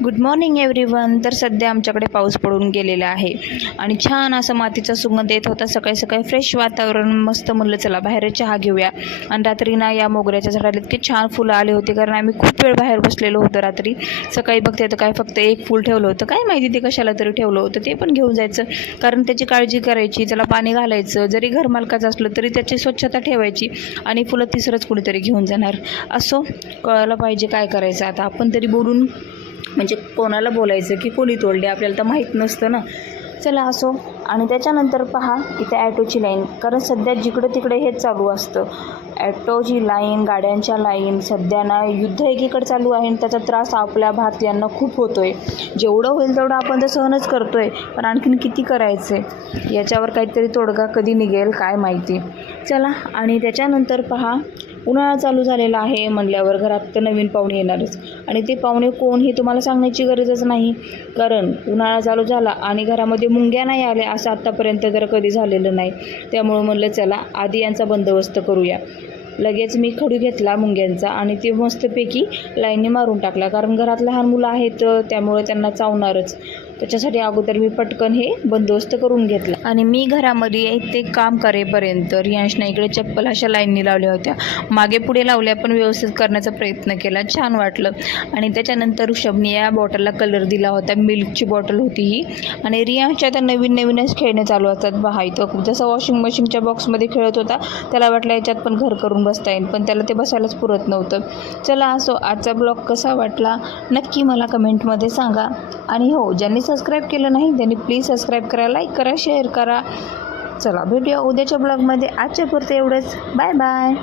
Good morning everyone. तर सध्या आमच्याकडे पाऊस पडून गेलेला आहे आणि छान असं मातीचा सुगंध येत होता. सकाळी सकाळी फ्रेश वातावरण मस्त. म्हणलं चला बाहेर चहा घेऊया. आणि रात्री ना या मोगऱ्याच्या झाडाला इतके छान फुलं आले होते, कारण आम्ही खूप वेळ बाहेर बसलेलो होतो रात्री. सकाळी बघते तर काय फक्त एक फूल ठेवलं होतं, काय माहिती ते कशाला तरी ठेवलं होतं. ते पण घेऊन जायचं, कारण त्याची काळजी करायची, त्याला पाणी घालायचं. जरी घरमालकाचं असलं तरी त्याची स्वच्छता ठेवायची. आणि फुलं तिसरंच कुणीतरी घेऊन जाणार. असो, कळायला पाहिजे काय करायचं. आता आपण तरी बोलून म्हणजे कोणाला बोलायचं की कोणी तोडले, आपल्याला तर माहीत नसतं ना. चला असो. आणि त्याच्यानंतर पहा इथे ॲटोची लाईन, कारण सध्या जिकडं तिकडे हेच चालू असतं. ॲटोची लाईन, गाड्यांच्या लाईन. सध्या ना युद्ध एकीकडे चालू आहे आणि त्याचा त्रास आपल्या भारतीयांना खूप होतो आहे. जेवढं होईल तेवढं आपण तर सहनच करतो आहे, पण आणखीन किती करायचं आहे. याच्यावर काहीतरी तोडगा कधी निघेल काय माहिती. चला. आणि त्याच्यानंतर पहा उन्हाळा चालू झालेला आहे म्हणल्यावर घरात तर नवीन पाहुणे येणारच. आणि ते पाहुणे कोण हे तुम्हाला सांगण्याची गरजच नाही, कारण उन्हाळा चालू झाला आणि घरामध्ये मुंग्या नाही आल्या असं आत्तापर्यंत तर कधी झालेलं नाही. त्यामुळं म्हणलं चला आधी यांचा बंदोबस्त करूया. लगेच मी खडू घेतला मुंग्यांचा आणि ते मस्तपैकी लाईनने मारून टाकला, कारण घरात लहान मुलं आहेत त्यामुळे त्यांना चावणारच. त्याच्यासाठी अगोदर मी पटकन हे बंदोबस्त करून घेतला. आणि मी घरामध्ये ते काम करेपर्यंत रियांशने इकडे चप्पल अशा लाईननी लावल्या होत्या, मागे पुढे लावल्या, पण व्यवस्थित करण्याचा प्रयत्न केला, छान वाटलं. आणि त्याच्यानंतर ऋषभने या बॉटलला कलर दिला होता, मिल्कची बॉटल होती ही. आणि रियांशच्या आता नवीन नवीनच खेळणे चालू असतात. बहा इथं जसं वॉशिंग मशीनच्या बॉक्समध्ये खेळत होता, त्याला वाटलं याच्यात पण घर करून बसता येईल, पण त्याला ते बसायलाच पुरत नव्हतं. चला असो, आजचा ब्लॉग कसा वाटला नक्की मला कमेंटमध्ये सांगा. आणि हो, ज्यांनी सबस्क्राईब केलं नाही त्यांनी प्लीज सबस्क्राईब करा, लाईक करा, शेअर करा. चला भेटूया उद्याच्या ब्लॉगमध्ये. आजच्या पुरते एवढंच. Bye bye.